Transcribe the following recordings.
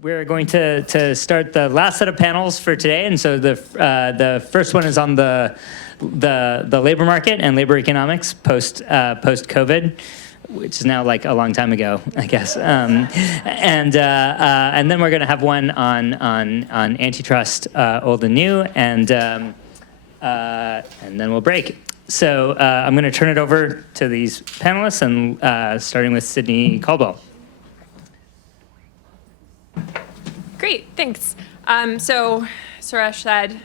We're going to start the last set of panels for today, and so the first one is on the labor market and labor economics post COVID, which is now like a long time ago, I guess. And then we're going to have one on antitrust, old and new, and then we'll break. So I'm going to turn it over to these panelists, and starting with Sydnee Caldwell. Great, thanks. So Suresh said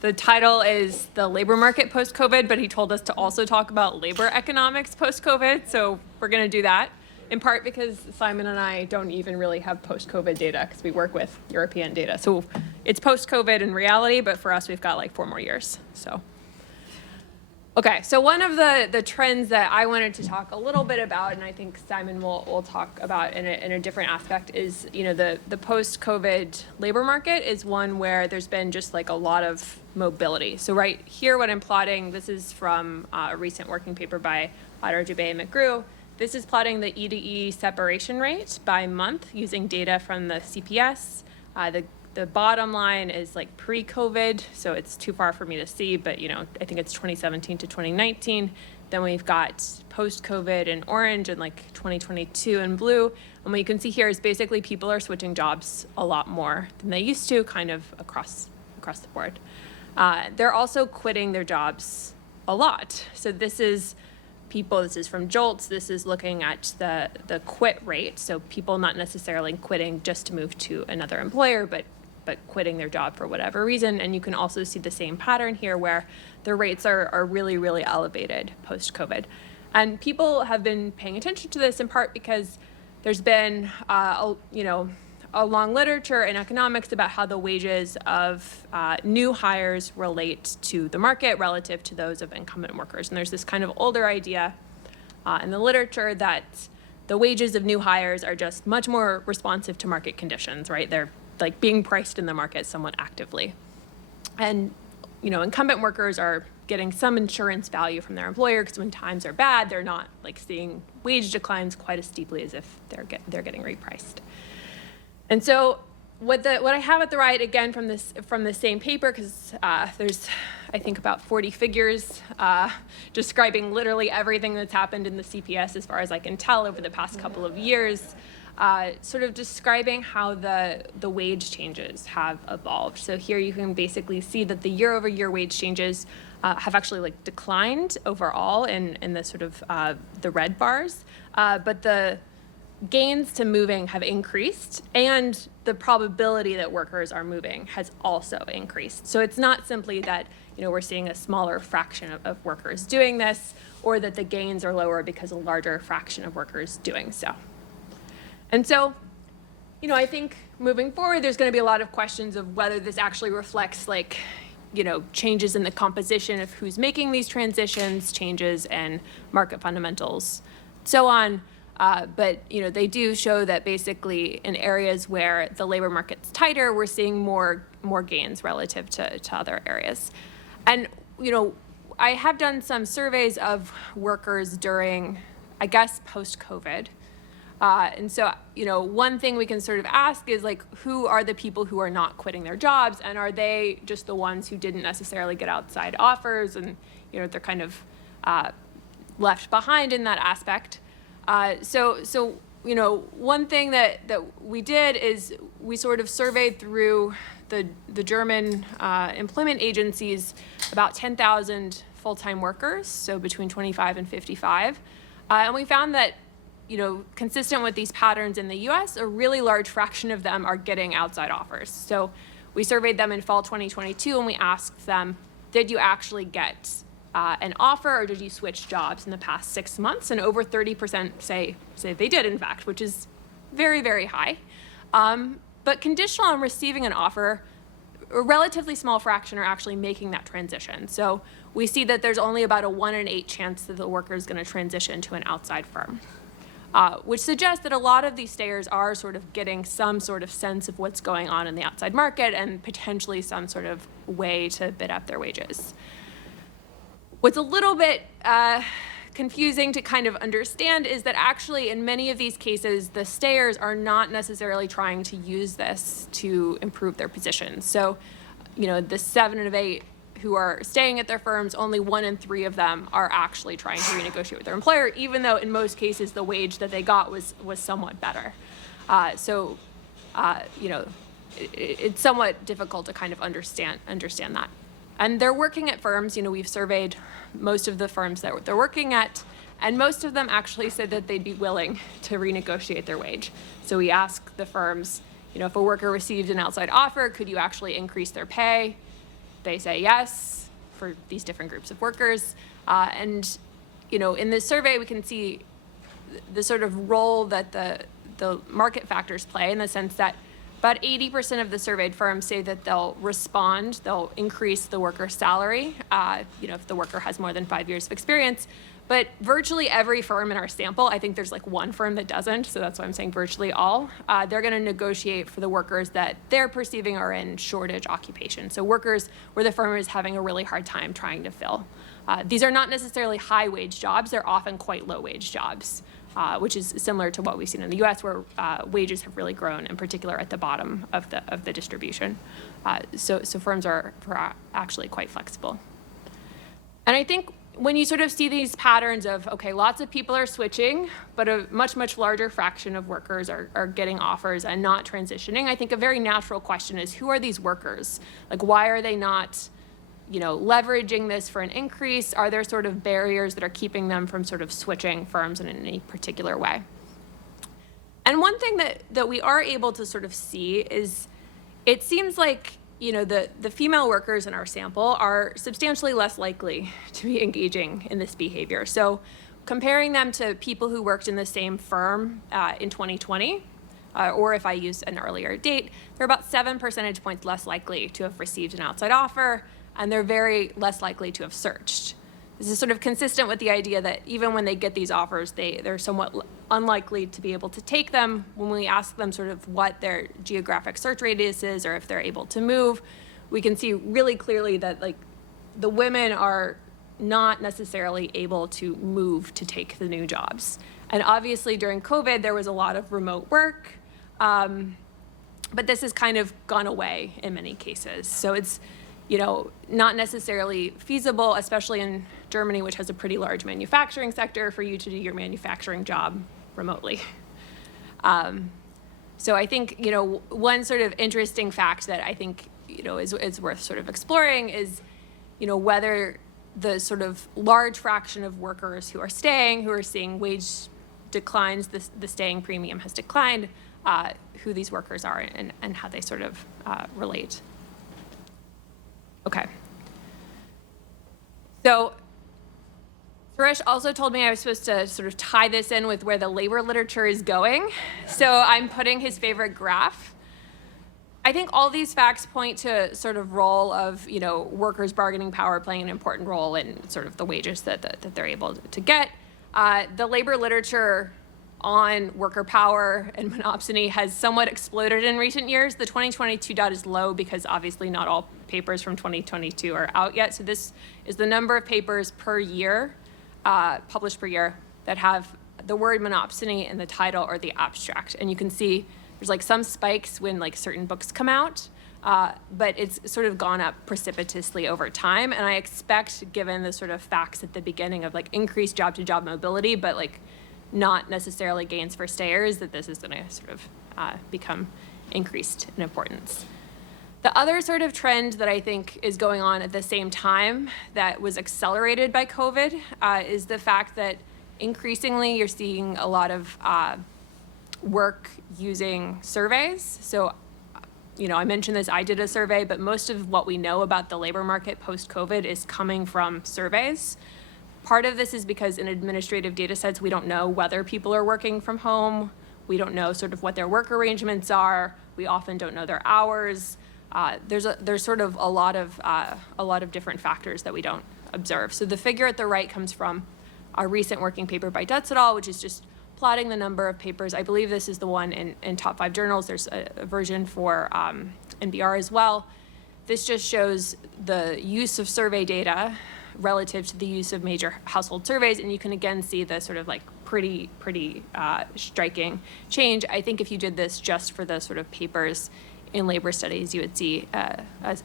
the title is The Labor Market Post-COVID, but he told us to also talk about labor economics post-COVID, so we're going to do that, in part because Simon and I don't even really have post-COVID data because we work with European data. So it's post-COVID in reality, but for us, we've got like 4 more years. So. Okay, so one of the trends that I wanted to talk a little bit about, and I think Simon will talk about in a different aspect, is the post-COVID labor market is one where there's been just like a lot of mobility. So right here, what I'm plotting, this is from a recent working paper by Otter, Dubé, and McGrew. This is plotting the E-to-E separation rate by month using data from the CPS. The bottom line is like pre-COVID, so it's too far for me to see, but I think it's 2017 to 2019. Then we've got post-COVID in orange and like 2022 in blue. And what you can see here is basically people are switching jobs a lot more than they used to, kind of across the board. They're also quitting their jobs a lot. So this is people, this is from JOLTS, this is looking at the quit rate. So people not necessarily quitting just to move to another employer, but quitting their job for whatever reason. And you can also see the same pattern here where the rates are really, really elevated post-COVID. And people have been paying attention to this in part because there's been a long literature in economics about how the wages of new hires relate to the market relative to those of incumbent workers. And there's this kind of older idea in the literature that the wages of new hires are just much more responsive to market conditions, right? They're like being priced in the market somewhat actively. And, incumbent workers are getting some insurance value from their employer because when times are bad, they're not like seeing wage declines quite as steeply as if they're getting repriced. And so what I have at the right, again, from the same paper, because there's, I think, about 40 figures describing literally everything that's happened in the CPS as far as I can tell over the past couple of years, sort of describing how the wage changes have evolved. So here you can basically see that the year-over-year wage changes have actually like declined overall in the sort of the red bars, but the gains to moving have increased, and the probability that workers are moving has also increased. So it's not simply that we're seeing a smaller fraction of workers doing this, or that the gains are lower because a larger fraction of workers doing so. And so, I think moving forward, there's going to be a lot of questions of whether this actually reflects changes in the composition of who's making these transitions, changes in market fundamentals, so on. But they do show that basically in areas where the labor market's tighter, we're seeing more gains relative to other areas. And I have done some surveys of workers during, I guess, post-COVID. And so, one thing we can sort of ask is who are the people who are not quitting their jobs, and are they just the ones who didn't necessarily get outside offers, and they're kind of left behind in that aspect. So one thing that we did is we sort of surveyed through the German employment agencies about 10,000 full-time workers, so between 25 and 55, and we found that consistent with these patterns in the US, a really large fraction of them are getting outside offers. So we surveyed them in fall 2022, and we asked them, did you actually get an offer, or did you switch jobs in the past 6 months? And over 30% say they did, in fact, which is very, very high. But conditional on receiving an offer, a relatively small fraction are actually making that transition. So we see that there's only about a 1 in 8 chance that the worker is going to transition to an outside firm. Which suggests that a lot of these stayers are sort of getting some sort of sense of what's going on in the outside market and potentially some sort of way to bid up their wages. What's a little bit confusing to kind of understand is that actually in many of these cases, the stayers are not necessarily trying to use this to improve their position. So, the 7 of 8 who are staying at their firms, only 1 in 3 of them are actually trying to renegotiate with their employer, even though in most cases the wage that they got was somewhat better. It's somewhat difficult to kind of understand that. And they're working at firms, we've surveyed most of the firms that they're working at, and most of them actually said that they'd be willing to renegotiate their wage. So we ask the firms, if a worker received an outside offer, could you actually increase their pay? They say yes for these different groups of workers. In this survey, we can see the sort of role that the market factors play, in the sense that about 80% of the surveyed firms say that they'll increase the worker's salary, if the worker has more than 5 years of experience. But virtually every firm in our sample, I think there's like one firm that doesn't, so that's why I'm saying virtually all, they're gonna negotiate for the workers that they're perceiving are in shortage occupation. So workers where the firm is having a really hard time trying to fill. These are not necessarily high wage jobs, they're often quite low wage jobs. Which is similar to what we've seen in the U.S., where wages have really grown, in particular at the bottom of the distribution. So firms are actually quite flexible. And I think when you sort of see these patterns of, okay, lots of people are switching, but a much, much larger fraction of workers are getting offers and not transitioning, I think a very natural question is, who are these workers? Like, why are they not leveraging this for an increase? Are there sort of barriers that are keeping them from sort of switching firms in any particular way? And one thing that we are able to sort of see is, it seems like, the female workers in our sample are substantially less likely to be engaging in this behavior. So comparing them to people who worked in the same firm in 2020, or if I use an earlier date, they're about 7 percentage points less likely to have received an outside offer, and they're very less likely to have searched. This is sort of consistent with the idea that even when they get these offers, they're somewhat unlikely to be able to take them. When we ask them sort of what their geographic search radius is, or if they're able to move, we can see really clearly that the women are not necessarily able to move to take the new jobs. And obviously during COVID, there was a lot of remote work, but this has kind of gone away in many cases. So it's not necessarily feasible, especially in Germany, which has a pretty large manufacturing sector, for you to do your manufacturing job remotely. So I think, one sort of interesting fact that I think, is worth sort of exploring is, whether the sort of large fraction of workers who are seeing wage declines, the staying premium has declined, who these workers are and how they sort of relate. Okay. So Suresh also told me I was supposed to sort of tie this in with where the labor literature is going. So I'm putting his favorite graph. I think all these facts point to sort of role of, workers' bargaining power playing an important role in sort of the wages that they're able to get. The labor literature on worker power and monopsony has somewhat exploded in recent years. The 2022 data is low because obviously not all papers from 2022 are out yet. So this is the number of papers per year, published per year, that have the word monopsony in the title or the abstract. And you can see there's some spikes when certain books come out, but it's sort of gone up precipitously over time. And I expect, given the sort of facts at the beginning of increased job-to-job mobility, but not necessarily gains for stayers, that this is going to sort of become increased in importance. The other sort of trend that I think is going on at the same time that was accelerated by COVID is the fact that increasingly you're seeing a lot of work using surveys. So, I mentioned this, I did a survey, but most of what we know about the labor market post-COVID is coming from surveys. Part of this is because in administrative data sets, we don't know whether people are working from home. We don't know sort of what their work arrangements are. We often don't know their hours. There's sort of a lot of different factors that we don't observe. So the figure at the right comes from a recent working paper by Dutz et al., which is just plotting the number of papers. I believe this is the one in top 5 journals. There's a version for NBR as well. This just shows the use of survey data relative to the use of major household surveys. And you can again see the sort of like pretty striking change. I think if you did this just for the sort of papers in labor studies, you would see a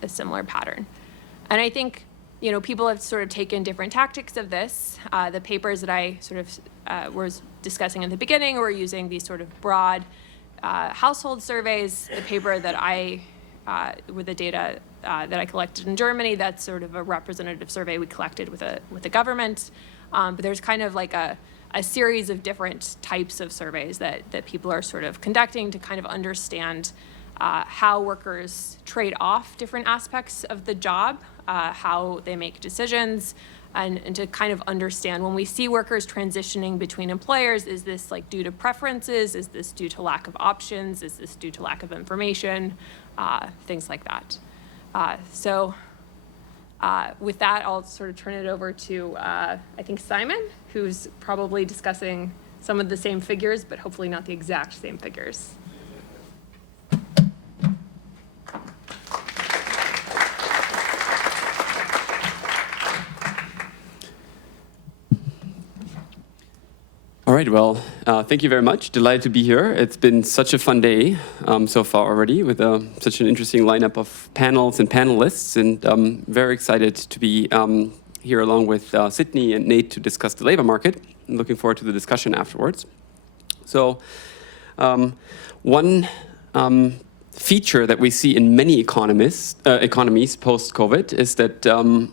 similar pattern. And I think, people have sort of taken different tactics of this. The papers that I sort of was discussing at the beginning were using these sort of broad household surveys. The paper that with the data that I collected in Germany, that's sort of a representative survey we collected with the government. But there's kind of like a series of different types of surveys that people are sort of conducting to kind of understand how workers trade off different aspects of the job, how they make decisions, and to kind of understand when we see workers transitioning between employers, is this like due to preferences? Is this due to lack of options? Is this due to lack of information? Things like that. With that, I'll sort of turn it over to, I think, Simon, who's probably discussing some of the same figures, but hopefully not the exact same figures. All right, well, thank you very much. Delighted to be here. It's been such a fun day so far already with such an interesting lineup of panels and panelists, and I'm very excited to be here along with Sydnee and Nate to discuss the labor market. I'm looking forward to the discussion afterwards. So one feature that we see in many economies post-COVID is that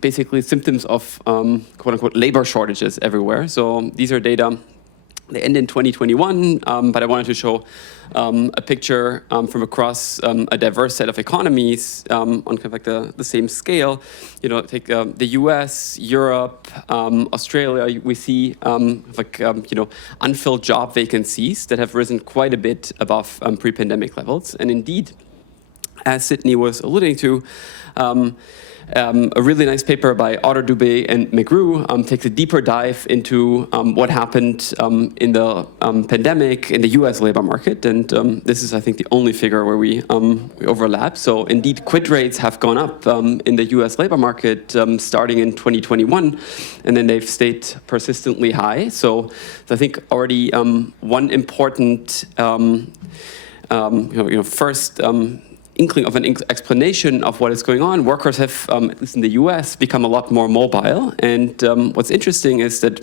basically symptoms of quote-unquote labor shortages everywhere. So these are data, they end in 2021, but I wanted to show a picture from across a diverse set of economies on kind of like the same scale. Take the US, Europe, Australia. We see unfilled job vacancies that have risen quite a bit above pre-pandemic levels. And indeed, as Sydnee was alluding to, a really nice paper by Otter, Dubé, and McGrew takes a deeper dive into what happened in the pandemic in the US labor market. And this is, I think, the only figure where we overlap. So indeed, quit rates have gone up in the US labor market starting in 2021, and then they've stayed persistently high. So I think already one important first inkling of an explanation of what is going on. Workers have, at least in the US, become a lot more mobile. And what's interesting is that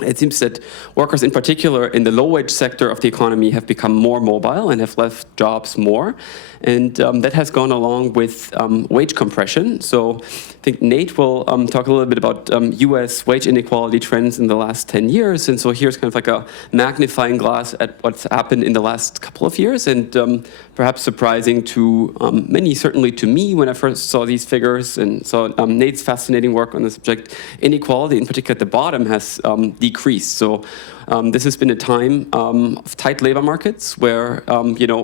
it seems that workers in particular in the low-wage sector of the economy have become more mobile and have left jobs more. And that has gone along with wage compression. So I think Nate will talk a little bit about US wage inequality trends in the last 10 years. And so here's kind of like a magnifying glass at what's happened in the last couple of years. And perhaps surprising to many, certainly to me when I first saw these figures and saw Nate's fascinating work on the subject, inequality in particular at the bottom has decreased. So this has been a time of tight labor markets where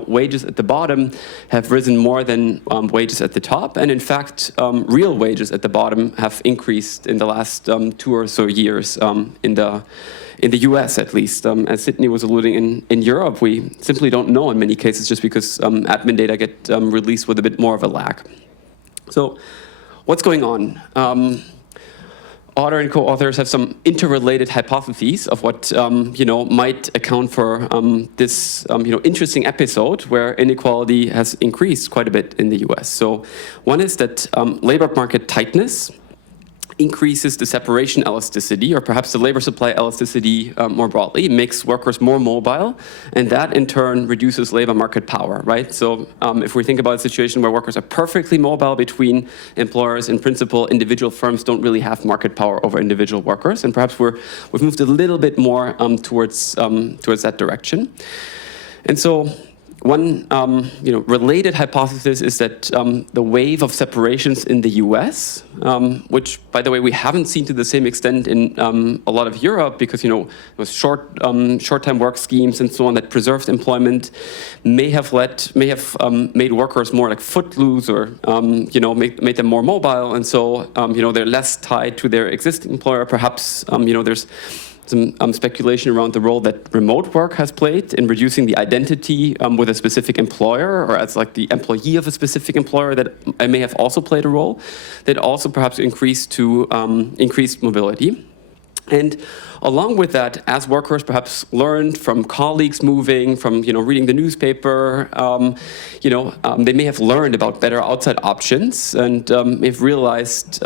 wages at the bottom have risen more than wages at the top, and in fact, real wages at the bottom have increased in the last 2 or so years in the US at least. As Sydnee was alluding, in Europe, we simply don't know in many cases just because admin data get released with a bit more of a lag. So what's going on? Otter and co-authors have some interrelated hypotheses of what might account for this interesting episode where inequality has increased quite a bit in the US. So one is that labor market tightness increases the separation elasticity, or perhaps the labor supply elasticity more broadly, makes workers more mobile, and that in turn reduces labor market power, right? So if we think about a situation where workers are perfectly mobile between employers, in principle, individual firms don't really have market power over individual workers, and perhaps we've moved a little bit more towards that direction. And so one related hypothesis is that the wave of separations in the US, which, by the way, we haven't seen to the same extent in a lot of Europe because, it was short-time work schemes and so on that preserved employment, may have made workers more like footloose or, made them more mobile. And so, they're less tied to their existing employer. Perhaps, there's some speculation around the role that remote work has played in reducing the identity with a specific employer, or as like the employee of a specific employer, that may have also played a role, that also perhaps increased mobility. And along with that, as workers perhaps learned from colleagues moving, from reading the newspaper, they may have learned about better outside options, and may have realized,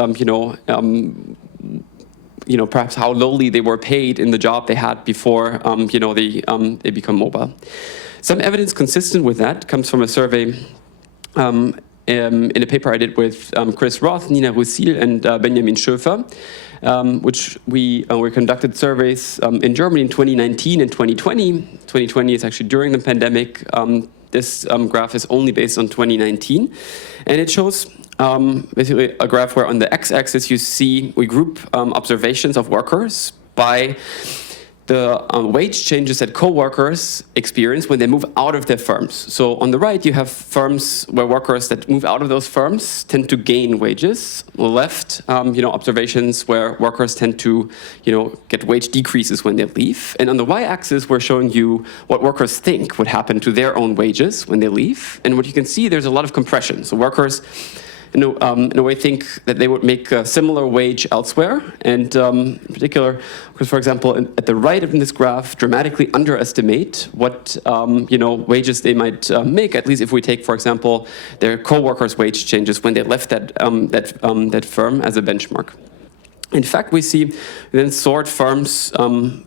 perhaps how lowly they were paid in the job they had before, they become mobile. Some evidence consistent with that comes from a survey in a paper I did with Chris Roth, Nina Russil, and Benjamin Schöfer, which we conducted surveys in Germany in 2019 and 2020. 2020 is actually during the pandemic. This graph is only based on 2019, and it shows basically a graph where on the x-axis you see we group observations of workers by the wage changes that co-workers experience when they move out of their firms. So on the right, you have firms where workers that move out of those firms tend to gain wages. On the left, observations where workers tend to, get wage decreases when they leave. And on the y-axis, we're showing you what workers think would happen to their own wages when they leave. And what you can see, there's a lot of compression. So workers, in a way, think that they would make a similar wage elsewhere. And in particular, because, for example, at the right of this graph, dramatically underestimate what wages they might make. At least if we take, for example, their co-workers' wage changes when they left that firm as a benchmark. In fact, we see then sort firms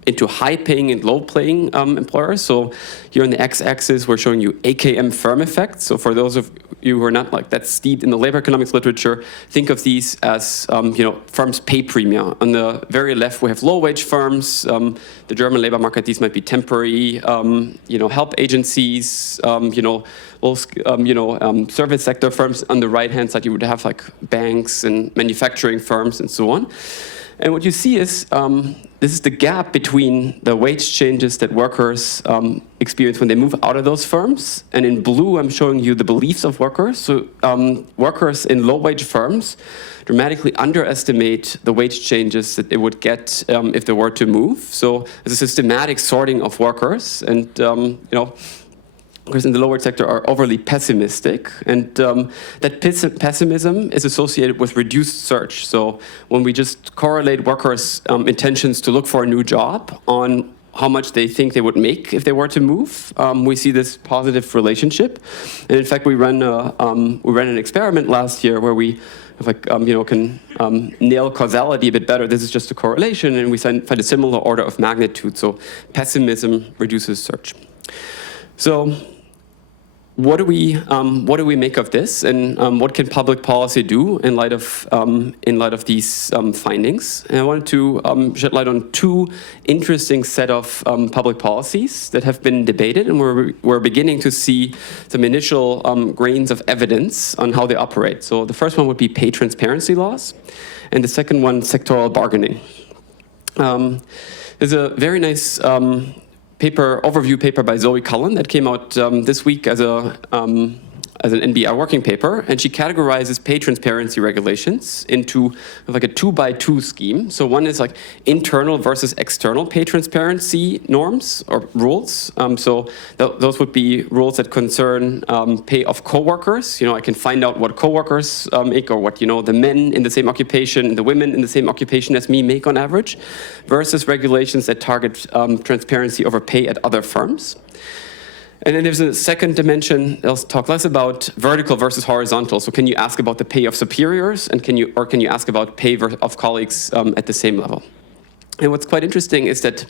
into high-paying and low-paying employers. So here on the x-axis, we're showing you AKM firm effects. So for those of you who are not like that steeped in the labor economics literature, think of these as firms pay premia. On the very left, we have low-wage firms. The German labor market, these might be temporary, help agencies, service sector firms. On the right-hand side, you would have like banks and manufacturing firms and so on. And what you see is this is the gap between the wage changes that workers experience when they move out of those firms. And in blue, I'm showing you the beliefs of workers. So workers in low-wage firms dramatically underestimate the wage changes that they would get if they were to move. So there's a systematic sorting of workers, and workers in the lower sector are overly pessimistic, and that pessimism is associated with reduced search. So when we just correlate workers' intentions to look for a new job on how much they think they would make if they were to move, we see this positive relationship. And in fact, we ran an experiment last year where we can nail causality a bit better. This is just a correlation, and we find a similar order of magnitude. So pessimism reduces search. So what do we make of this, and what can public policy do in light of these findings? And I wanted to shed light on two interesting set of public policies that have been debated, and we're beginning to see some initial grains of evidence on how they operate. So the first one would be pay transparency laws, and the second one, sectoral bargaining. There's a very nice overview paper by Zoe Cullen that came out this week as an NBR working paper, and she categorizes pay transparency regulations into like a 2x2 scheme. So one is like internal versus external pay transparency norms or rules. So those would be rules that concern pay of coworkers. I can find out what coworkers make, or what the men in the same occupation, the women in the same occupation as me make on average, versus regulations that target transparency over pay at other firms. And then there's a second dimension I'll talk less about, vertical versus horizontal. So can you ask about the pay of superiors, and can you ask about pay of colleagues at the same level? And what's quite interesting is that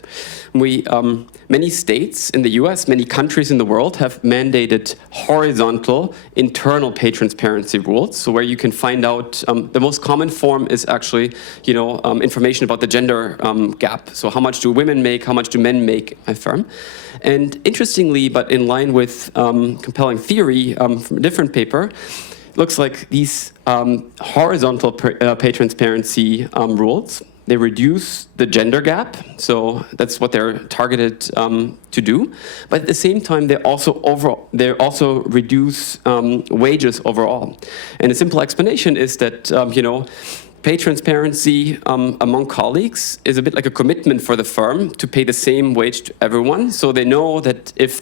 many states in the US, many countries in the world have mandated horizontal internal pay transparency rules. So where you can find out, the most common form is actually, information about the gender gap. So how much do women make, how much do men make at a firm? And interestingly, but in line with compelling theory from a different paper, looks like these horizontal pay transparency rules, they reduce the gender gap, so that's what they're targeted to do. But at the same time, they also reduce wages overall. And a simple explanation is that pay transparency among colleagues is a bit like a commitment for the firm to pay the same wage to everyone. So they know that if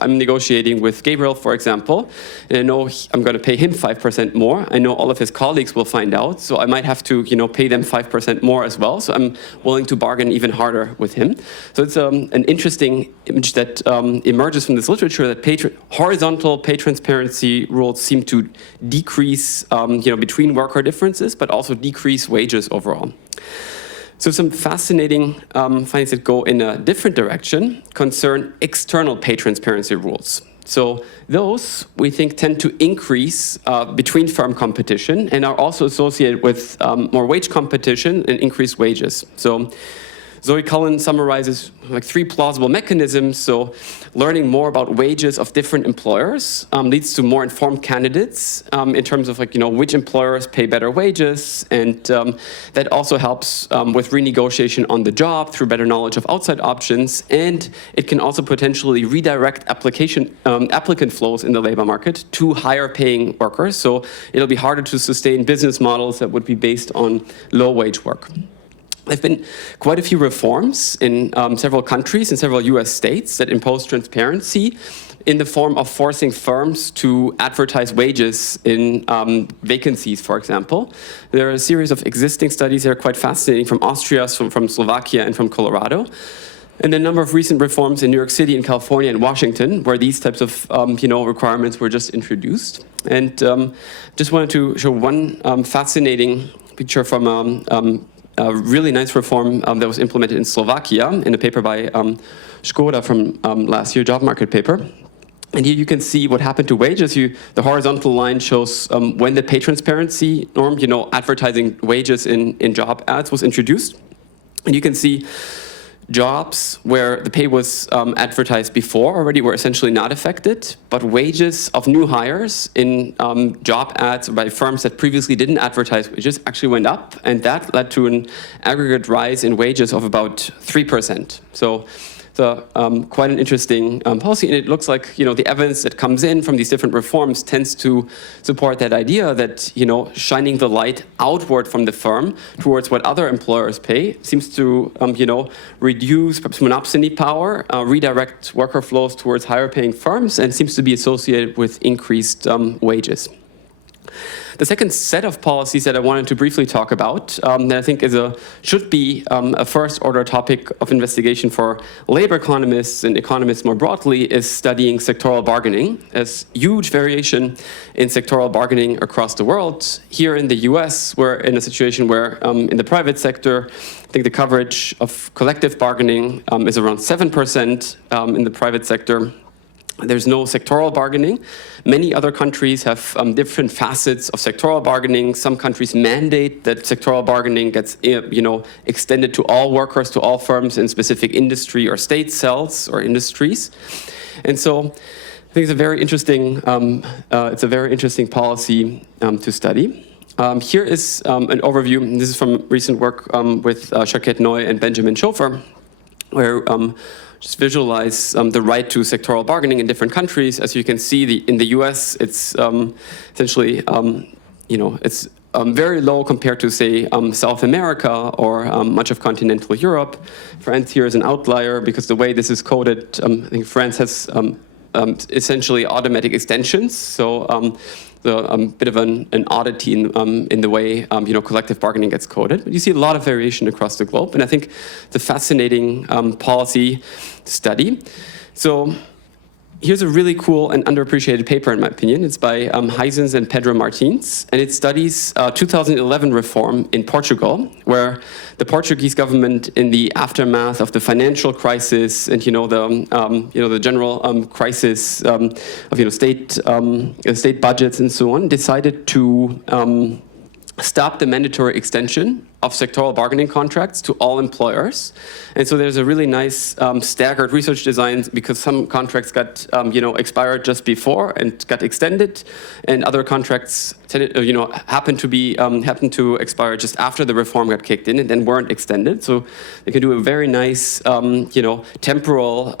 I'm negotiating with Gabriel, for example, and I know I'm going to pay him 5% more, I know all of his colleagues will find out. So I might have to, pay them 5% more as well. So I'm willing to bargain even harder with him. So it's an interesting image that emerges from this literature that horizontal pay transparency rules seem to decrease, between worker differences, but also decrease wages overall. So some fascinating findings that go in a different direction concern external pay transparency rules. So those, we think, tend to increase between firm competition and are also associated with more wage competition and increased wages. So Zoe Cullen summarizes like 3 plausible mechanisms. So learning more about wages of different employers leads to more informed candidates in terms of which employers pay better wages. And that also helps with renegotiation on the job through better knowledge of outside options. And it can also potentially redirect applicant flows in the labor market to higher paying workers. So it'll be harder to sustain business models that would be based on low wage work. There have been quite a few reforms in several countries and several US states that impose transparency in the form of forcing firms to advertise wages in vacancies, for example. There are a series of existing studies that are quite fascinating from Austria, from Slovakia, and from Colorado. And a number of recent reforms in New York City and California and Washington, where these types of requirements were just introduced. And just wanted to show one fascinating picture from a really nice reform that was implemented in Slovakia in a paper by Škoda from last year, job market paper. And here you can see what happened to wages. The horizontal line shows when the pay transparency norm, advertising wages in job ads was introduced. And you can see jobs where the pay was advertised before already were essentially not affected, but wages of new hires in job ads by firms that previously didn't advertise wages actually went up, and that led to an aggregate rise in wages of about 3%. So quite an interesting policy, and it looks like the evidence that comes in from these different reforms tends to support that idea that shining the light outward from the firm towards what other employers pay seems to reduce perhaps monopsony power, redirect worker flows towards higher paying firms, and seems to be associated with increased wages. The second set of policies that I wanted to briefly talk about, that I think should be a first-order topic of investigation for labor economists and economists more broadly, is studying sectoral bargaining. There's huge variation in sectoral bargaining across the world. Here in the US, we're in a situation where in the private sector, I think the coverage of collective bargaining is around 7% in the private sector. There's no sectoral bargaining. Many other countries have different facets of sectoral bargaining. Some countries mandate that sectoral bargaining gets extended to all workers, to all firms in specific industry or state cells or industries. And so I think it's a very interesting policy to study. Here is an overview. This is from recent work with Jacquette Noy and Benjamin Schofer, where just visualize the right to sectoral bargaining in different countries. As you can see, in the US, it's essentially, it's very low compared to, say, South America or much of continental Europe. France here is an outlier because the way this is coded, I think France has essentially automatic extensions. So a bit of an oddity in the way collective bargaining gets coded. But you see a lot of variation across the globe, and I think it's a fascinating policy study. So here's a really cool and underappreciated paper, in my opinion. It's by Huizens and Pedro Martins, and it studies 2011 reform in Portugal, where the Portuguese government, in the aftermath of the financial crisis and the general crisis of state budgets and so on, decided to stop the mandatory extension of sectoral bargaining contracts to all employers. And so there's a really nice staggered research design because some contracts got expired just before and got extended, and other contracts happened to expire just after the reform got kicked in and then weren't extended. So they can do a very nice temporal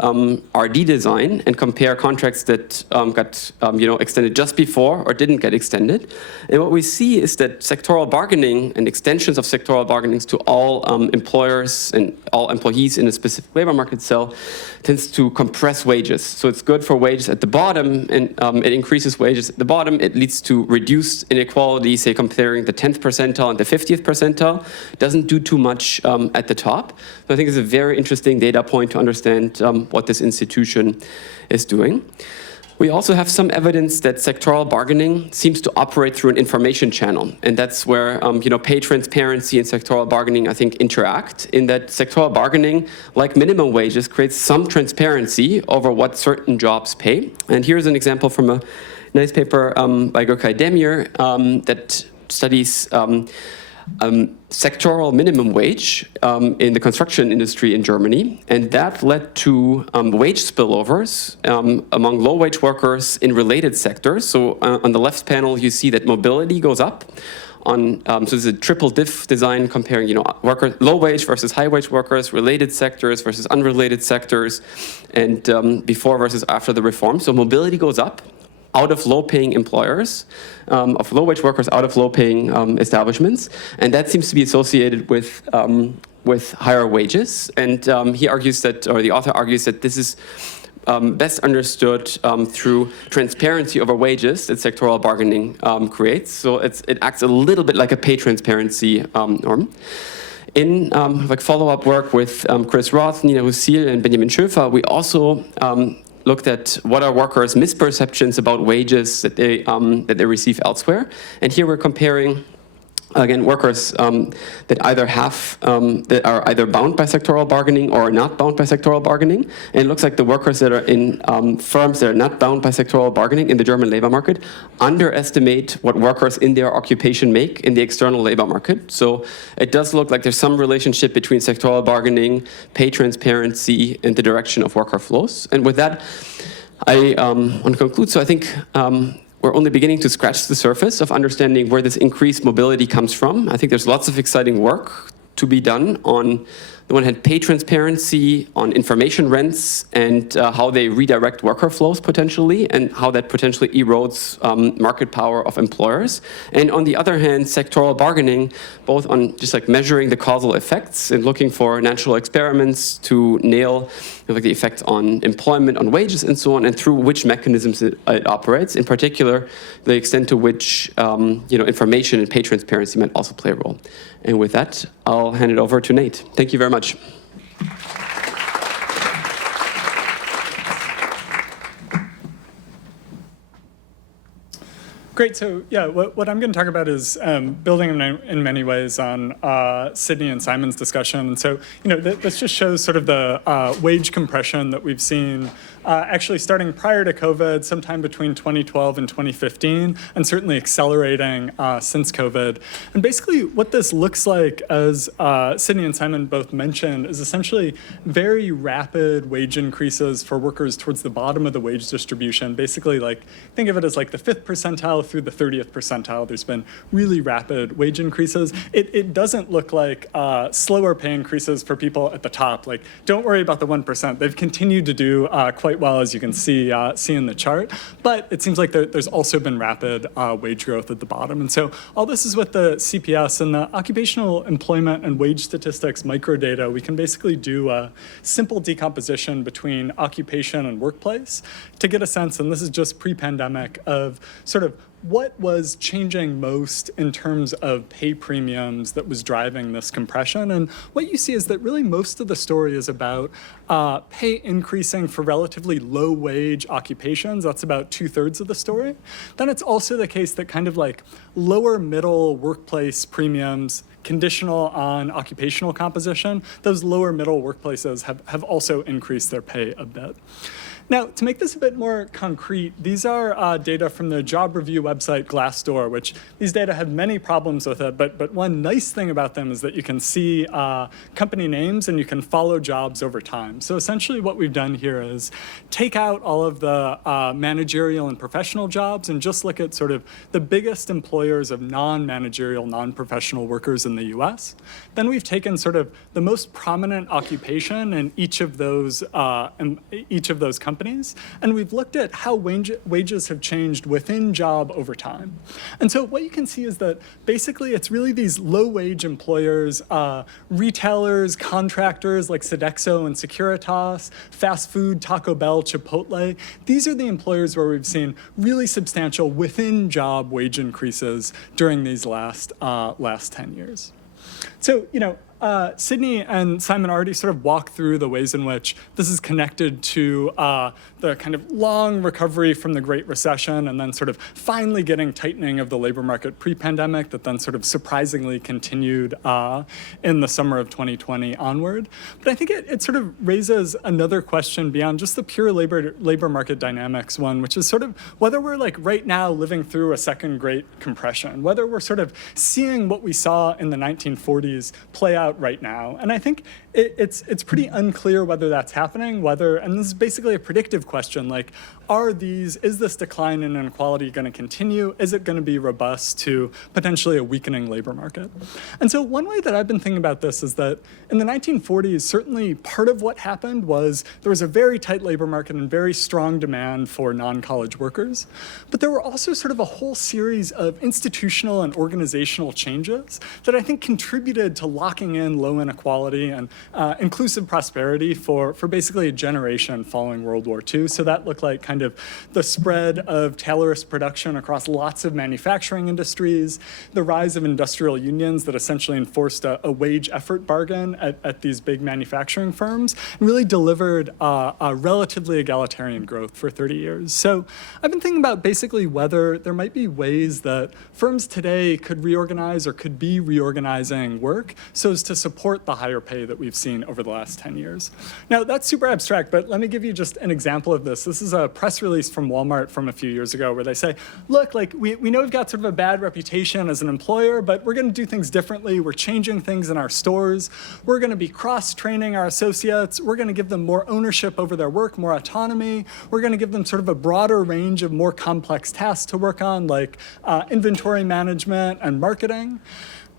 RD design and compare contracts that got extended just before or didn't get extended. And what we see is that sectoral bargaining and extensions of sectoral bargainings to all employers and all employees in a specific labor market cell tends to compress wages. So it's good for wages at the bottom, and it increases wages at the bottom. It leads to reduced inequality, say comparing the 10th percentile and the 50th percentile. It doesn't do too much at the top. So I think it's a very interesting data point to understand what this institution is doing. We also have some evidence that sectoral bargaining seems to operate through an information channel. And that's where pay transparency and sectoral bargaining, I think, interact, in that sectoral bargaining, like minimum wages, creates some transparency over what certain jobs pay. And here's an example from a nice paper by Jäger that studies sectoral minimum wage in the construction industry in Germany, and that led to wage spillovers among low-wage workers in related sectors. So on the left panel, you see that mobility goes up. So there's a triple diff design comparing, low-wage versus high-wage workers, related sectors versus unrelated sectors, and before versus after the reform. So mobility goes up out of low-paying employers, of low-wage workers out of low-paying establishments, and that seems to be associated with higher wages. And he argues that, or the author argues that this is best understood through transparency over wages that sectoral bargaining creates. So it acts a little bit like a pay transparency norm. In follow-up work with Chris Roth, Nina Husil, and Benjamin Schöfer, we also looked at what are workers' misperceptions about wages that they receive elsewhere. And here we're comparing, again, workers that either that are either bound by sectoral bargaining or are not bound by sectoral bargaining. And it looks like the workers that are in firms that are not bound by sectoral bargaining in the German labor market underestimate what workers in their occupation make in the external labor market. So it does look like there's some relationship between sectoral bargaining, pay transparency, and the direction of worker flows. And with that, I want to conclude. So I think we're only beginning to scratch the surface of understanding where this increased mobility comes from. I think there's lots of exciting work to be done on the one hand, pay transparency, on information rents, and how they redirect worker flows potentially, and how that potentially erodes market power of employers. And on the other hand, sectoral bargaining, both on just like measuring the causal effects and looking for natural experiments to nail the effect on employment, on wages, and so on, and through which mechanisms it operates. In particular, the extent to which information and pay transparency might also play a role. And with that, I'll hand it over to Nate. Thank you very much. Great. So yeah, what I'm going to talk about is building in many ways on Sydnee and Simon's discussion. And so this just shows sort of the wage compression that we've seen actually starting prior to COVID, sometime between 2012 and 2015, and certainly accelerating since COVID. And basically what this looks like, as Sydnee and Simon both mentioned, is essentially very rapid wage increases for workers towards the bottom of the wage distribution. Basically, like, think of it as like the 5th percentile through the 30th percentile. There's been really rapid wage increases. It doesn't look like slower pay increases for people at the top. Like, don't worry about the 1%. They've continued to do quite well, as you can see in the chart. But it seems like there's also been rapid wage growth at the bottom. And so all this is with the CPS and the occupational employment and wage statistics microdata. We can basically do a simple decomposition between occupation and workplace to get a sense, and this is just pre-pandemic, of sort of what was changing most in terms of pay premiums that was driving this compression. And what you see is that really most of the story is about pay increasing for relatively low wage occupations. That's about 2/3 of the story. Then it's also the case that kind of like lower middle workplace premiums, conditional on occupational composition, those lower middle workplaces have also increased their pay a bit. Now, to make this a bit more concrete, these are data from the job review website Glassdoor, which these data have many problems with it, but one nice thing about them is that you can see company names and you can follow jobs over time. So essentially what we've done here is take out all of the managerial and professional jobs and just look at sort of the biggest employers of non-managerial, non-professional workers in the US. Then we've taken sort of the most prominent occupation in each of those companies, and we've looked at how wages have changed within job over time. And so what you can see is that basically it's really these low-wage employers, retailers, contractors like Sodexo and Securitas, fast food, Taco Bell, Chipotle. These are the employers where we've seen really substantial within-job wage increases during these last 10 years. So, Sydnee and Simon already sort of walked through the ways in which this is connected to the kind of long recovery from the Great Recession and then sort of finally getting tightening of the labor market pre-pandemic that then sort of surprisingly continued in the summer of 2020 onward. But I think it sort of raises another question beyond just the pure labor market dynamics one, which is sort of whether we're like right now living through a second Great Compression, whether we're sort of seeing what we saw in the 1940s play out right now. And I think it's pretty unclear whether that's happening, and this is basically a predictive question, like, is this decline in inequality going to continue? Is it going to be robust to potentially a weakening labor market? And so one way that I've been thinking about this is that in the 1940s, certainly part of what happened was there was a very tight labor market and very strong demand for non-college workers. But there were also sort of a whole series of institutional and organizational changes that I think contributed to locking in low inequality and inclusive prosperity for basically a generation following World War II. So that looked like kind of the spread of Taylorist production across lots of manufacturing industries, the rise of industrial unions that essentially enforced a wage effort bargain at these big manufacturing firms, and really delivered a relatively egalitarian growth for 30 years. So I've been thinking about basically whether there might be ways that firms today could reorganize or could be reorganizing work so as to support the higher pay that we've seen over the last 10 years. Now, that's super abstract, but let me give you just an example of this. This is a press release from Walmart from a few years ago where they say, look, like we know we've got sort of a bad reputation as an employer, but we're going to do things differently. We're changing things in our stores. We're going to be cross-training our associates. We're going to give them more ownership over their work, more autonomy. We're going to give them sort of a broader range of more complex tasks to work on, like inventory management and marketing.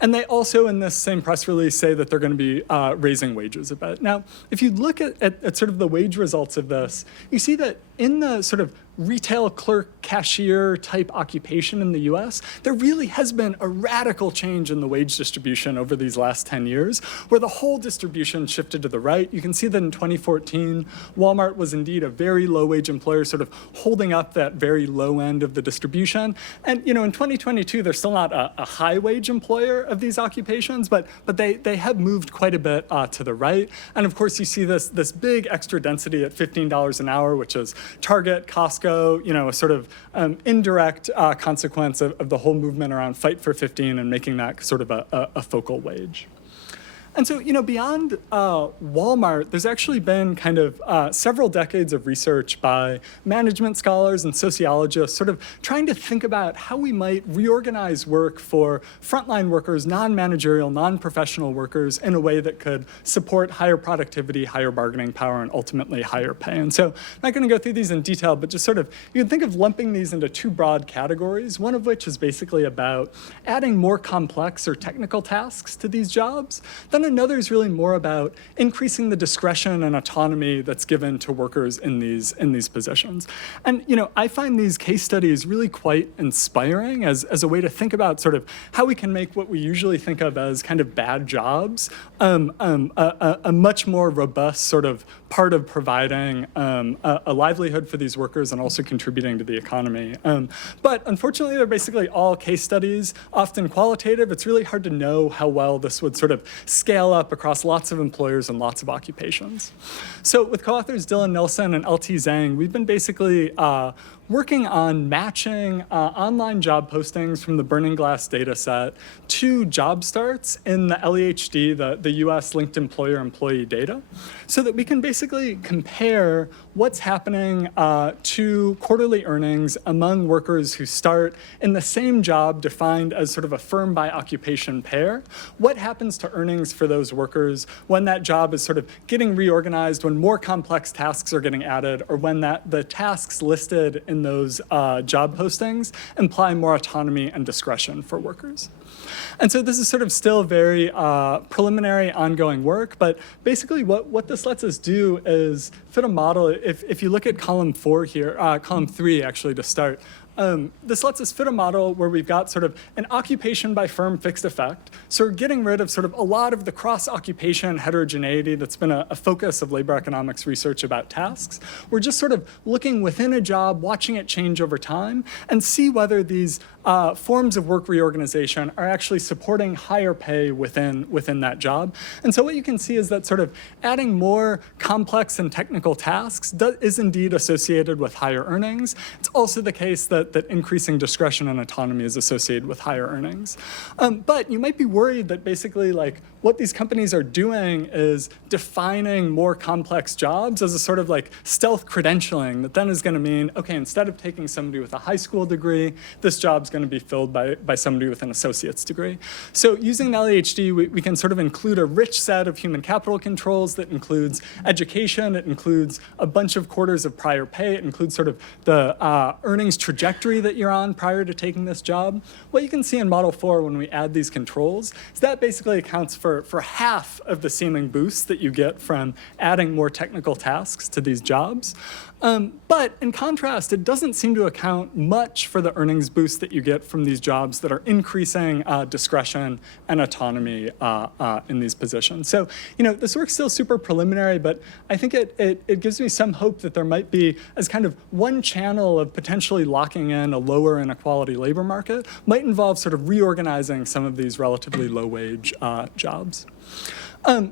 And they also, in this same press release, say that they're going to be raising wages a bit. Now, if you look at sort of the wage results of this, you see that in the sort of retail clerk, cashier type occupation in the US, there really has been a radical change in the wage distribution over these last 10 years, where the whole distribution shifted to the right. You can see that in 2014, Walmart was indeed a very low wage employer, sort of holding up that very low end of the distribution. And in 2022, they're still not a high wage employer of these occupations, but they have moved quite a bit to the right. And of course, you see this big extra density at $15 an hour, which is Target, Costco, a sort of indirect consequence of the whole movement around Fight for 15 and making that sort of a focal wage. And so, beyond Walmart, there's actually been kind of several decades of research by management scholars and sociologists sort of trying to think about how we might reorganize work for frontline workers, non-managerial, non-professional workers in a way that could support higher productivity, higher bargaining power, and ultimately higher pay. And so I'm not going to go through these in detail, but just sort of, you can think of lumping these into two broad categories, one of which is basically about adding more complex or technical tasks to these jobs. Then another is really more about increasing the discretion and autonomy that's given to workers in these positions. And I find these case studies really quite inspiring as a way to think about sort of how we can make what we usually think of as kind of bad jobs a much more robust sort of part of providing a livelihood for these workers and also contributing to the economy. But unfortunately, they're basically all case studies, often qualitative. It's really hard to know how well this would sort of scale up across lots of employers and lots of occupations. So with co-authors Dylan Nelson and LT Zhang, we've been basically working on matching online job postings from the Burning Glass data set to job starts in the LEHD, the US linked employer-employee data, so that we can basically compare what's happening to quarterly earnings among workers who start in the same job defined as sort of a firm by occupation pair. What happens to earnings for those workers when that job is sort of getting reorganized, when more complex tasks are getting added, or when the tasks listed in those job postings imply more autonomy and discretion for workers. And so this is sort of still very preliminary, ongoing work, but basically what this lets us do is fit a model. If you look at column 4 here, column 3 actually to start, this lets us fit a model where we've got sort of an occupation by firm fixed effect. So we're getting rid of sort of a lot of the cross-occupation heterogeneity that's been a focus of labor economics research about tasks. We're just sort of looking within a job, watching it change over time, and see whether these forms of work reorganization are actually supporting higher pay within that job. And so what you can see is that sort of adding more complex and technical tasks is indeed associated with higher earnings. It's also the case that increasing discretion and autonomy is associated with higher earnings. But you might be worried that basically like what these companies are doing is defining more complex jobs as a sort of like stealth credentialing that then is going to mean, okay, instead of taking somebody with a high school degree, this job's going to be filled by somebody with an associate's degree. So using LEHD, we can sort of include a rich set of human capital controls that includes education, it includes a bunch of quarters of prior pay, it includes sort of the earnings trajectory that you're on prior to taking this job. What you can see in Model 4 when we add these controls is that basically accounts for half of the seeming boost that you get from adding more technical tasks to these jobs. But in contrast, it doesn't seem to account much for the earnings boost that you get from these jobs that are increasing discretion and autonomy in these positions. So, this work's still super preliminary, but I think it gives me some hope that there might be, as kind of one channel of potentially locking in a lower inequality labor market, might involve sort of reorganizing some of these relatively low-wage jobs.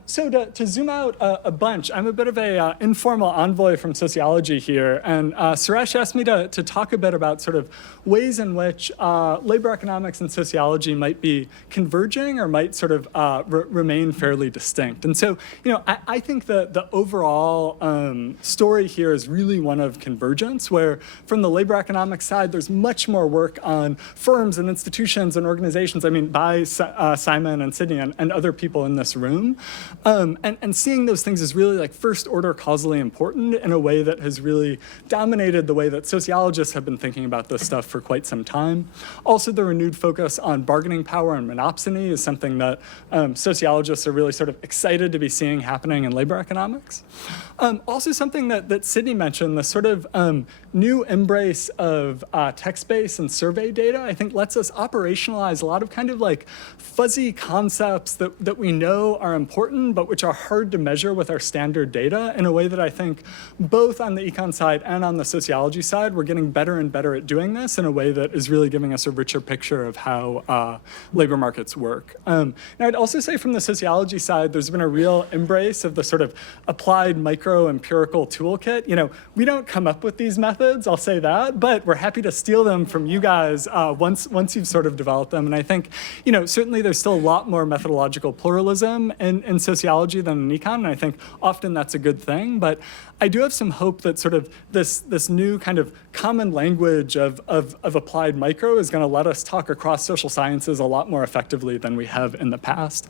So to zoom out a bunch, I'm a bit of a informal envoy from sociology here, and Suresh asked me to talk a bit about sort of ways in which labor economics and sociology might be converging or might sort of remain fairly distinct. And so, I think the overall story here is really one of convergence, where from the labor economics side, there's much more work on firms and institutions and organizations, by Simon and Sydnee and other people in this room. And seeing those things is really like first order causally important in a way that has really dominated the way that sociologists have been thinking about this stuff for quite some time. Also, the renewed focus on bargaining power and monopsony is something that sociologists are really sort of excited to be seeing happening in labor economics. Also something that Sydnee mentioned, the sort of new embrace of text-based and survey data, I think lets us operationalize a lot of kind of like fuzzy concepts that we know are important, but which are hard to measure with our standard data in a way that I think both on the econ side and on the sociology side, we're getting better and better at doing this in a way that is really giving us a richer picture of how labor markets work. Now, I'd also say from the sociology side, there's been a real embrace of the sort of applied micro-empirical toolkit. We don't come up with these methods, I'll say that, but we're happy to steal them from you guys once you've sort of developed them. And I think, certainly there's still a lot more methodological pluralism in sociology than in econ, and I think often that's a good thing. But I do have some hope that sort of this new kind of common language of applied micro is going to let us talk across social sciences a lot more effectively than we have in the past.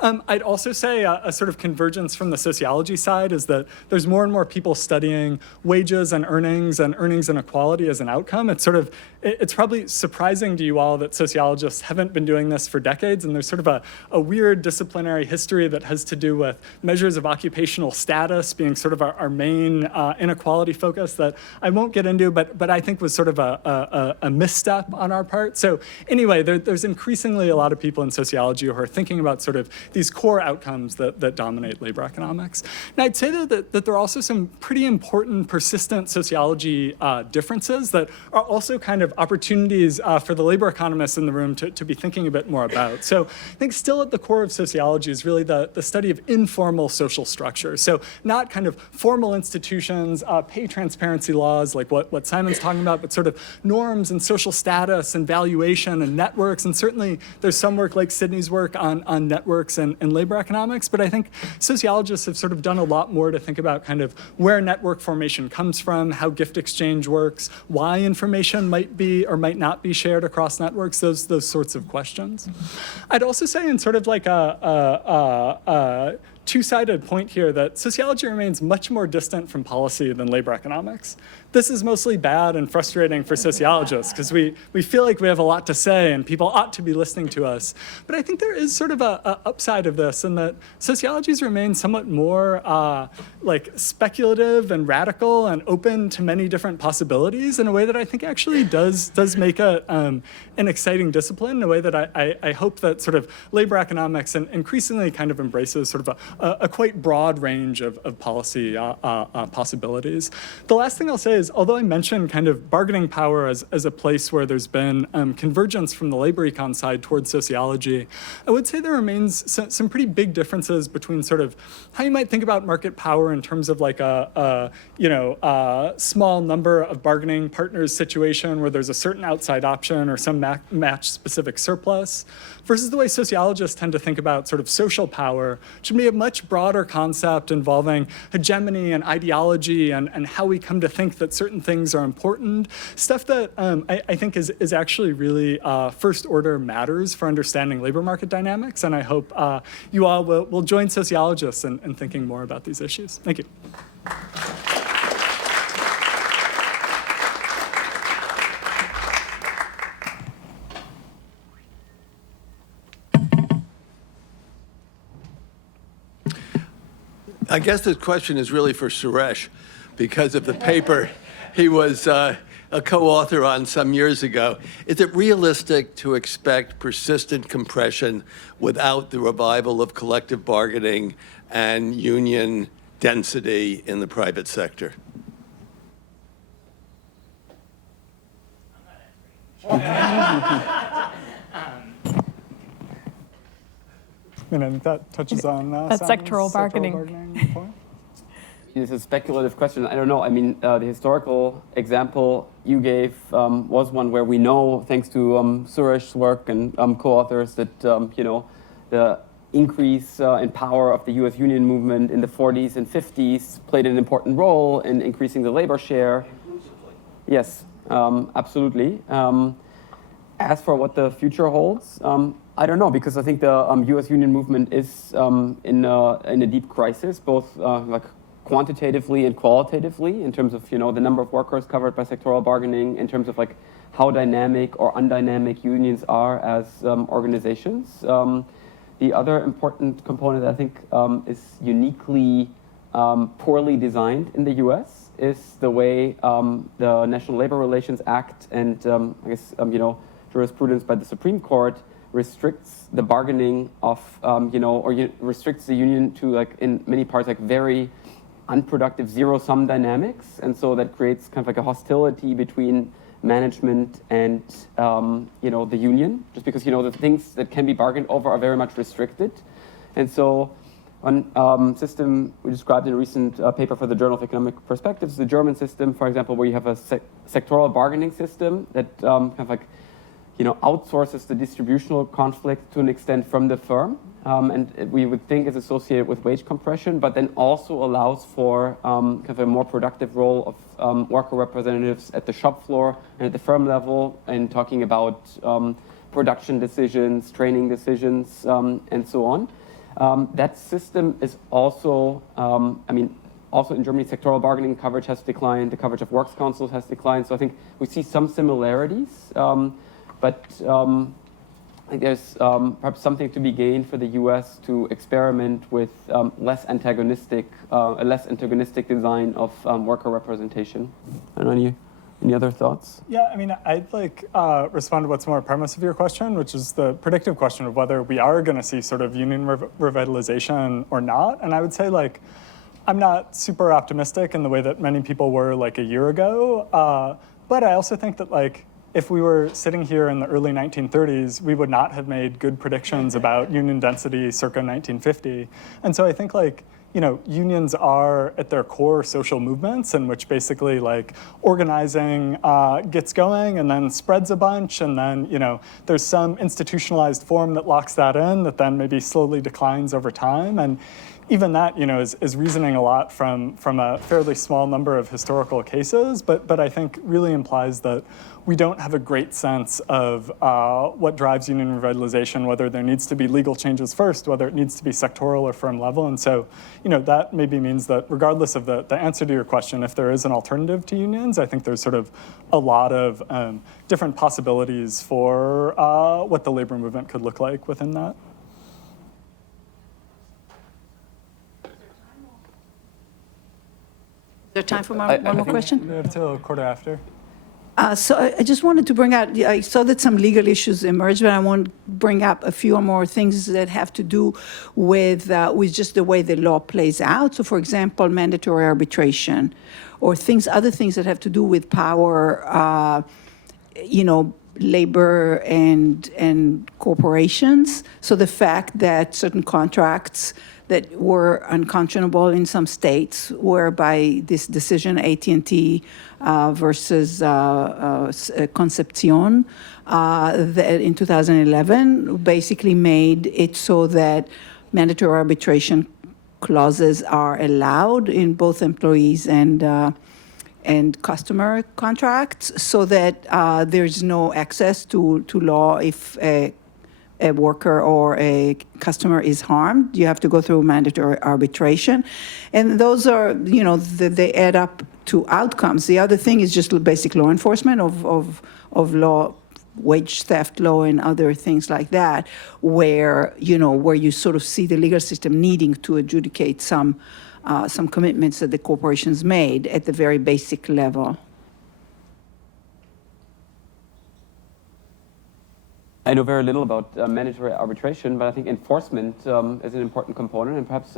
I'd also say a sort of convergence from the sociology side is that there's more and more people studying wages and earnings inequality as an outcome. It's probably surprising to you all that sociologists haven't been doing this for decades, and there's sort of a weird disciplinary history that has to do with measures of occupational status being sort of our main inequality focus that I won't get into, but I think was sort of a misstep on our part. So anyway, there's increasingly a lot of people in sociology who are thinking about sort of these core outcomes that dominate labor economics. And I'd say that there are also some pretty important persistent sociology differences that are also kind of opportunities for the labor economists in the room to be thinking a bit more about. So I think still at the core of sociology is really the the study of informal social structure. So not kind of formal institutions, pay transparency laws like what Simon's talking about, but sort of norms and social status and valuation and networks. And certainly there's some work like Sydnee's work on networks and labor economics. But I think sociologists have sort of done a lot more to think about kind of where network formation comes from, how gift exchange works, why information might be or might not be shared across networks, those sorts of questions. I'd also say in sort of like a two-sided point here that sociology remains much more distant from policy than labor economics. This is mostly bad and frustrating for sociologists because we feel like we have a lot to say and people ought to be listening to us. But I think there is sort of a upside of this in that sociologies remain somewhat more like speculative and radical and open to many different possibilities in a way that I think actually does make an exciting discipline, in a way that I hope that sort of labor economics and increasingly kind of embraces sort of a quite broad range of policy possibilities. The last thing I'll say is, although I mentioned kind of bargaining power as a place where there's been convergence from the labor econ side towards sociology, I would say there remains some pretty big differences between sort of how you might think about market power in terms of like a small number of bargaining partners situation where there's a certain outside option or some match-specific surplus, versus the way sociologists tend to think about sort of social power, which would be a much broader concept involving hegemony and ideology and how we come to think that certain things are important, stuff that I think is actually really first order matters for understanding labor market dynamics. And I hope you all will join sociologists in thinking more about these issues. Thank you. I guess this question is really for Suresh because of the paper he was a co-author on some years ago. Is it realistic to expect persistent compression without the revival of collective bargaining and union density in the private sector? And I think that touches on that sectoral bargaining point. It's a speculative question. I don't know. I mean, the historical example you gave was one where we know, thanks to Suresh's work and co-authors, that the increase in power of the U.S. union movement in the 40s and 50s played an important role in increasing the labor share. Yes, absolutely. As for what the future holds, I don't know, because I think the U.S. union movement is in a deep crisis, both like quantitatively and qualitatively, in terms of the number of workers covered by sectoral bargaining, in terms of like how dynamic or undynamic unions are as organizations. The other important component that I think is uniquely poorly designed in the U.S. is the way the National Labor Relations Act and I guess jurisprudence by the Supreme Court restricts the bargaining of restricts the union to, like, in many parts, like very unproductive zero-sum dynamics, and so that creates kind of like a hostility between management and the union, just because the things that can be bargained over are very much restricted. And so one system we described in a recent paper for the Journal of Economic Perspectives, the German system, for example, where you have a sectoral bargaining system that kind of like outsources the distributional conflict to an extent from the firm, and we would think is associated with wage compression, but then also allows for kind of a more productive role of worker representatives at the shop floor and at the firm level, and talking about production decisions, training decisions, and so on. That system is also, also in Germany, sectoral bargaining coverage has declined, the coverage of works councils has declined, so I think we see some similarities. But I think there's perhaps something to be gained for the U.S. to experiment with a less antagonistic design of worker representation. I don't know, any other thoughts? Yeah, I mean, I'd respond to what's more premise of your question, which is the predictive question of whether we are going to see sort of union revitalization or not. And I would say, I'm not super optimistic in the way that many people were a year ago. But I also think that if we were sitting here in the early 1930s, we would not have made good predictions about union density circa 1950. And so I think like, unions are at their core social movements in which basically like organizing gets going and then spreads a bunch, and then there's some institutionalized form that locks that in that then maybe slowly declines over time. And even that is reasoning a lot from a fairly small number of historical cases, but I think really implies that we don't have a great sense of what drives union revitalization, whether there needs to be legal changes first, whether it needs to be sectoral or firm level. And so, that maybe means that regardless of the answer to your question, if there is an alternative to unions, I think there's sort of a lot of different possibilities for what the labor movement could look like within that. Is there time for one more question? We have till 1:15. So I just wanted to bring out, I saw that some legal issues emerged, but I want to bring up a few more things that have to do with just the way the law plays out. So for example, mandatory arbitration or other things that have to do with power, labor and corporations. So the fact that certain contracts that were unconscionable in some states, whereby this decision, AT&T versus Concepcion, that in 2011 basically made it so that mandatory arbitration clauses are allowed in both employees and customer contracts, so that there's no access to law if a worker or a customer is harmed. You have to go through mandatory arbitration. And those are, they add up to outcomes. The other thing is just basic law enforcement of law, wage theft law and other things like that, where you sort of see the legal system needing to adjudicate some commitments that the corporations made at the very basic level. I know very little about mandatory arbitration, but I think enforcement is an important component, and perhaps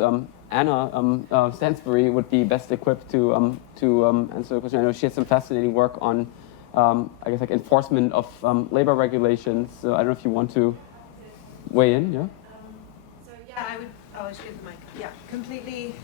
Anna Stansbury would be best equipped to answer the question. I know she has some fascinating work on, I guess, like enforcement of labor regulations. So I don't know if you want to weigh in. Yeah. I would always give the mic. Yeah, completely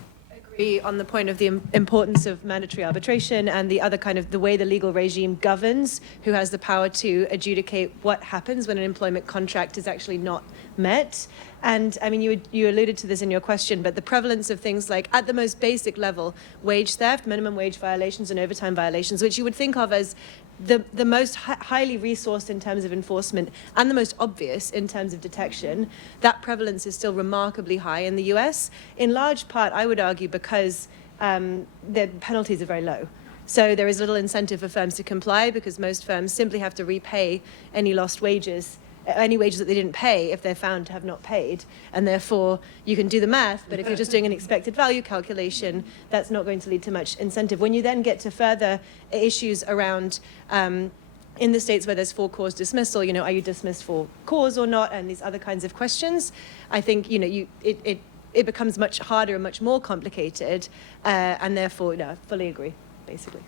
agree on the point of the importance of mandatory arbitration and the other kind of the way the legal regime governs who has the power to adjudicate what happens when an employment contract is actually not met. And I mean, you alluded to this in your question, but the prevalence of things like, at the most basic level, wage theft, minimum wage violations, and overtime violations, which you would think of as the most highly resourced in terms of enforcement and the most obvious in terms of detection, that prevalence is still remarkably high in the US, in large part, I would argue, because the penalties are very low. So there is little incentive for firms to comply because most firms simply have to repay any lost wages, any wages that they didn't pay if they're found to have not paid. And therefore, you can do the math, but if you're just doing an expected value calculation, that's not going to lead to much incentive. When you then get to further issues around, in the states where there's for-cause dismissal, are you dismissed for cause or not, and these other kinds of questions, I think, it becomes much harder and much more complicated, and therefore, I fully agree, basically.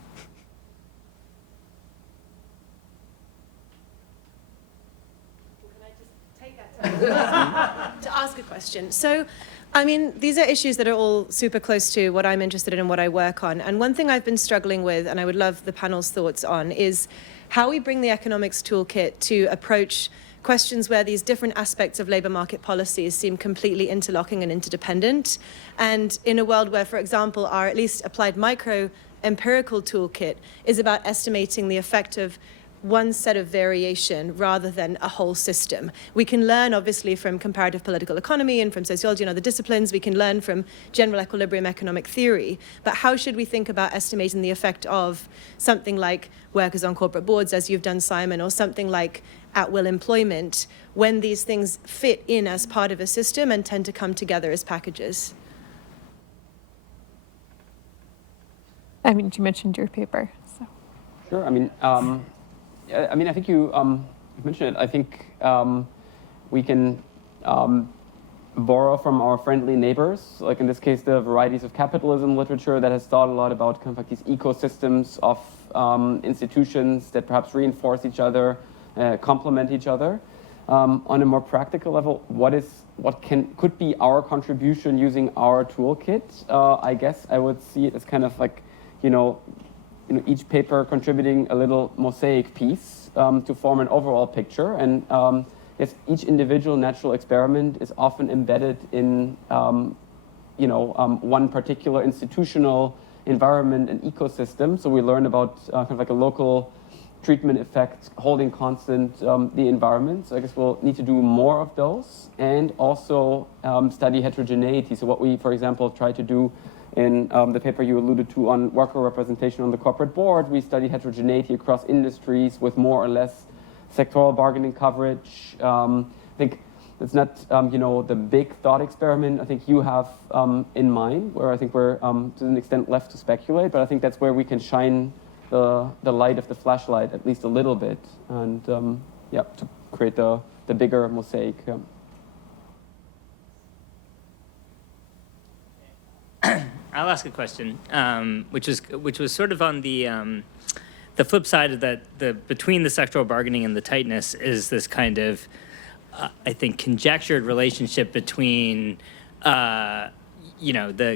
To ask a question. So, I mean, these are issues that are all super close to what I'm interested in and what I work on. And one thing I've been struggling with, and I would love the panel's thoughts on, is how we bring the economics toolkit to approach questions where these different aspects of labor market policies seem completely interlocking and interdependent. And in a world where, for example, our at least applied micro empirical toolkit is about estimating the effect of one set of variation rather than a whole system. We can learn, obviously, from comparative political economy and from sociology and other disciplines. We can learn from general equilibrium economic theory. But how should we think about estimating the effect of something like workers on corporate boards, as you've done, Simon, or something like at-will employment, when these things fit in as part of a system and tend to come together as packages? I mean, you mentioned your paper, so. Sure. I think you mentioned it. I think we can borrow from our friendly neighbors, like in this case, the Varieties of Capitalism literature that has thought a lot about kind of like these ecosystems of institutions that perhaps reinforce each other, complement each other. On a more practical level, what could be our contribution using our toolkit? I guess I would see it as kind of like, each paper contributing a little mosaic piece to form an overall picture. And yes, each individual natural experiment is often embedded in, one particular institutional environment and ecosystem. So we learn about kind of like a local treatment effect, holding constant the environment. So I guess we'll need to do more of those, and also study heterogeneity. So what we, for example, try to do in the paper you alluded to on worker representation on the corporate board, we study heterogeneity across industries with more or less sectoral bargaining coverage. I think it's not, the big thought experiment I think you have in mind, where I think we're to an extent left to speculate, but I think that's where we can shine the light of the flashlight at least a little bit, and to create the bigger mosaic. I'll ask a question, which was sort of on the flip side of that. Between the sectoral bargaining and the tightness is this kind of, I think, conjectured relationship between, the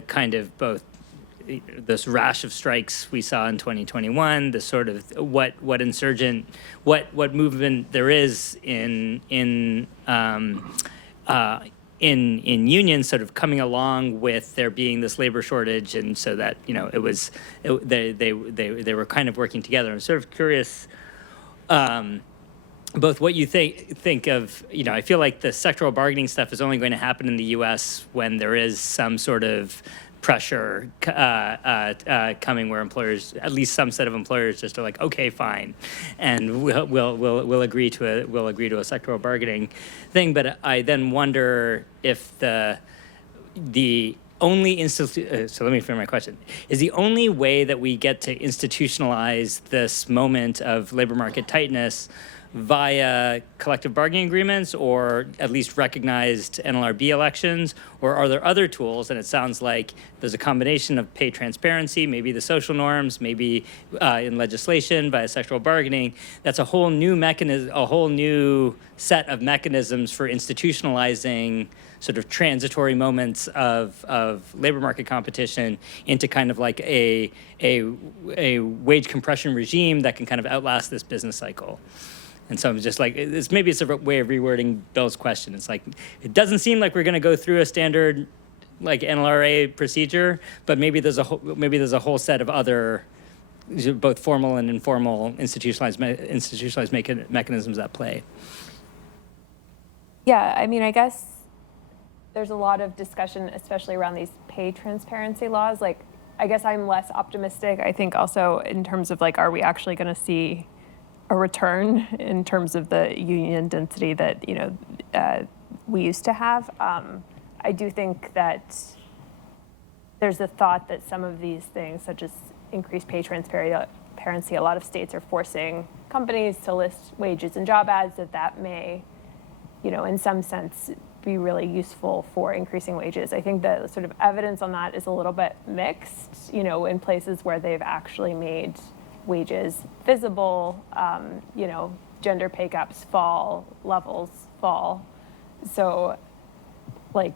kind of both this rash of strikes we saw in 2021, the sort of what movement there is in unions sort of coming along with there being this labor shortage, and so that they were kind of working together. I'm sort of curious, both what you think of, I feel like the sectoral bargaining stuff is only going to happen in the U.S. when there is some sort of pressure coming, where employers, at least some set of employers, just are like, okay, fine, and we'll agree to a sectoral bargaining thing. But I then wonder if the only so let me frame my question. Is the only way that we get to institutionalize this moment of labor market tightness via collective bargaining agreements, or at least recognized NLRB elections, or are there other tools? And it sounds like there's a combination of pay transparency, maybe the social norms, maybe in legislation via sectoral bargaining. That's a whole new mechanism, a whole new set of mechanisms for institutionalizing sort of transitory moments of labor market competition into kind of like a wage compression regime that can kind of outlast this business cycle. And so I'm just like, maybe it's a way of rewording Bill's question. It's like, it doesn't seem like we're going to go through a standard like NLRA procedure, but maybe there's a whole set of other, both formal and informal institutionalized mechanisms at play. Yeah, I mean, I guess there's a lot of discussion, especially around these pay transparency laws. Like, I guess I'm less optimistic. I think also in terms of like, are we actually going to see a return in terms of the union density that we used to have? I do think that there's a thought that some of these things, such as increased pay transparency, a lot of states are forcing companies to list wages and job ads, that may, in some sense, be really useful for increasing wages. I think the sort of evidence on that is a little bit mixed, in places where they've actually made wages visible, gender pay gaps fall, levels fall. So, I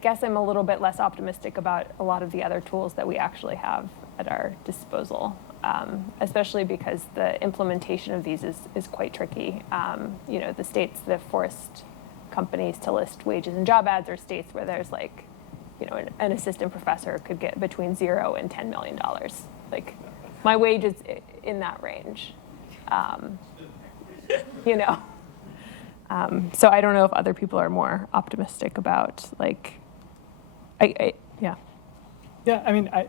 guess I'm a little bit less optimistic about a lot of the other tools that we actually have at our disposal, especially because the implementation of these is quite tricky. The states that have forced companies to list wages and job ads are states where there's an assistant professor could get between $0 and $10 million. Like, my wage is in that range. So I don't know if other people are more optimistic about Yeah, I mean, I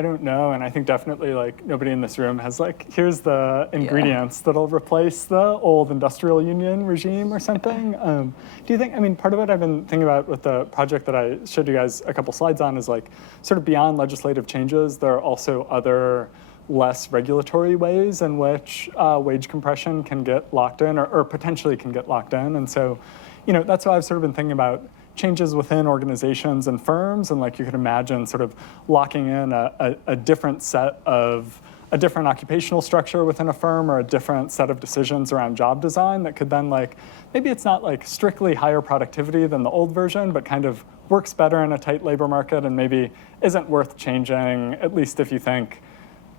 don't know, and I think definitely nobody in this room has here's the ingredients that'll replace the old industrial union regime or something. Do you think, part of what I've been thinking about with the project that I showed you guys a couple slides on is sort of beyond legislative changes, there are also other less regulatory ways in which wage compression can get locked in or potentially can get locked in. And so, that's why I've sort of been thinking about changes within organizations and firms. And like you could imagine sort of locking in a different set of a different occupational structure within a firm or a different set of decisions around job design that could then maybe it's not like strictly higher productivity than the old version, but kind of works better in a tight labor market and maybe isn't worth changing, at least if you think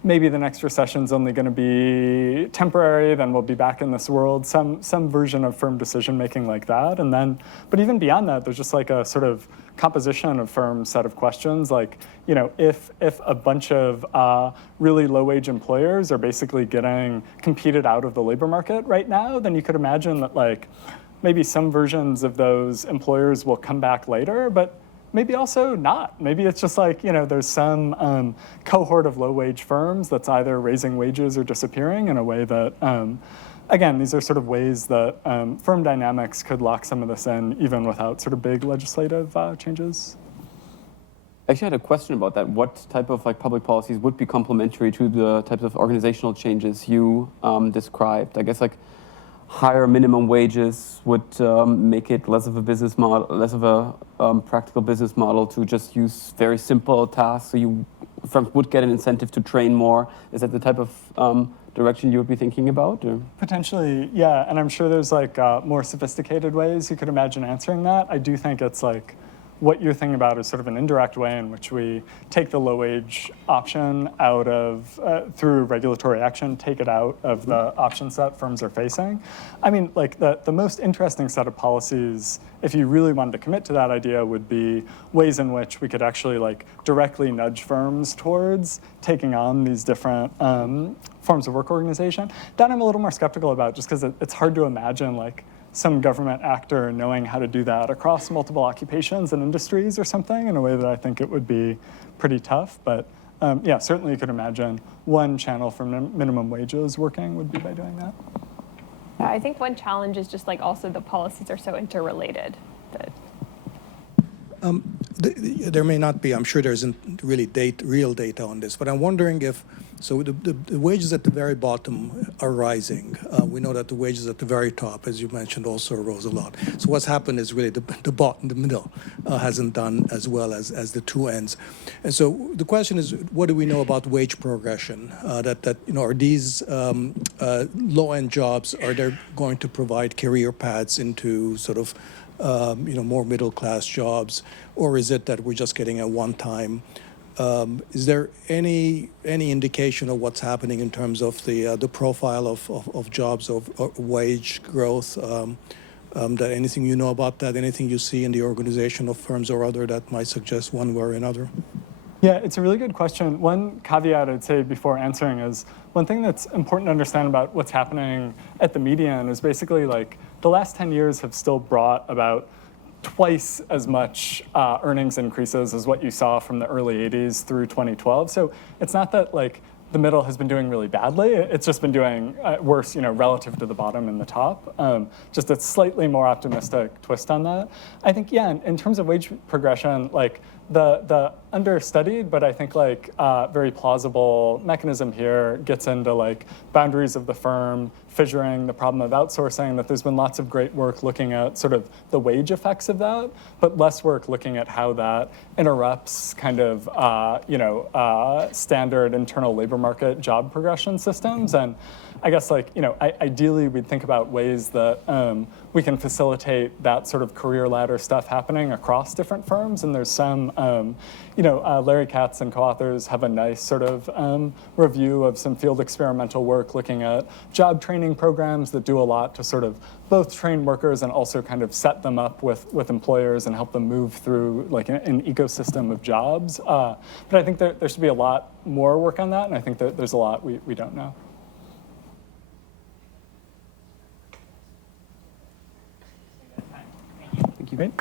maybe the next recession's only going to be temporary, then we'll be back in this world, some version of firm decision making like that. And then, but even beyond that, there's just like a sort of composition of firm set of questions, like, if a bunch of really low wage employers are basically getting competed out of the labor market right now, then you could imagine that maybe some versions of those employers will come back later, but maybe also not. Maybe it's just there's some cohort of low-wage firms that's either raising wages or disappearing in a way that, again, these are sort of ways that firm dynamics could lock some of this in even without sort of big legislative changes. I actually had a question about that. What type of public policies would be complementary to the types of organizational changes you described? I guess higher minimum wages would make it less of a business model, less of a practical business model to just use very simple tasks. So firms would get an incentive to train more. Is that the type of direction you would be thinking about? Or? Potentially, yeah. And I'm sure there's more sophisticated ways you could imagine answering that. I do think it's what you're thinking about is sort of an indirect way in which we take the low wage option out of, through regulatory action, take it out of the option set firms are facing. I mean, the most interesting set of policies, if you really wanted to commit to that idea, would be ways in which we could actually directly nudge firms towards taking on these different forms of work organization. That I'm a little more skeptical about just because it's hard to imagine some government actor knowing how to do that across multiple occupations and industries or something in a way that I think it would be pretty tough. But yeah, certainly you could imagine one channel for minimum wages working would be by doing that. Yeah, I think one challenge is just also the policies are so interrelated that. There may not be, I'm sure there isn't really real data on this, but I'm wondering if, so the wages at the very bottom are rising. We know that the wages at the very top, as you mentioned, also rose a lot. So what's happened is really the bottom, the middle, hasn't done as well as the two ends. And so the question is, what do we know about wage progression? Are these low-end jobs, are they going to provide career paths into sort of more middle-class jobs, or is it that we're just getting a one-time? Is there any indication of what's happening in terms of the profile of jobs, of wage growth? That anything you know about that? Anything you see in the organization of firms or other that might suggest one way or another? Yeah, it's a really good question. One caveat I'd say before answering is one thing that's important to understand about what's happening at the median is basically the last 10 years have still brought about twice as much earnings increases as what you saw from the early 80s through 2012. So it's not that the middle has been doing really badly. It's just been doing worse, relative to the bottom and the top. Just a slightly more optimistic twist on that. I think, yeah, in terms of wage progression, the understudied, but I think very plausible mechanism here gets into boundaries of the firm, fissuring, the problem of outsourcing, that there's been lots of great work looking at sort of the wage effects of that, but less work looking at how that interrupts kind of, standard internal labor market job progression systems. And I guess ideally we'd think about ways that we can facilitate that sort of career ladder stuff happening across different firms. And there's some, Larry Katz and co-authors have a nice sort of review of some field experimental work looking at job training programs that do a lot to sort of both train workers and also kind of set them up with employers and help them move through an ecosystem of jobs. But I think there should be a lot more work on that. And I think that there's a lot we don't know. Thank you. Great.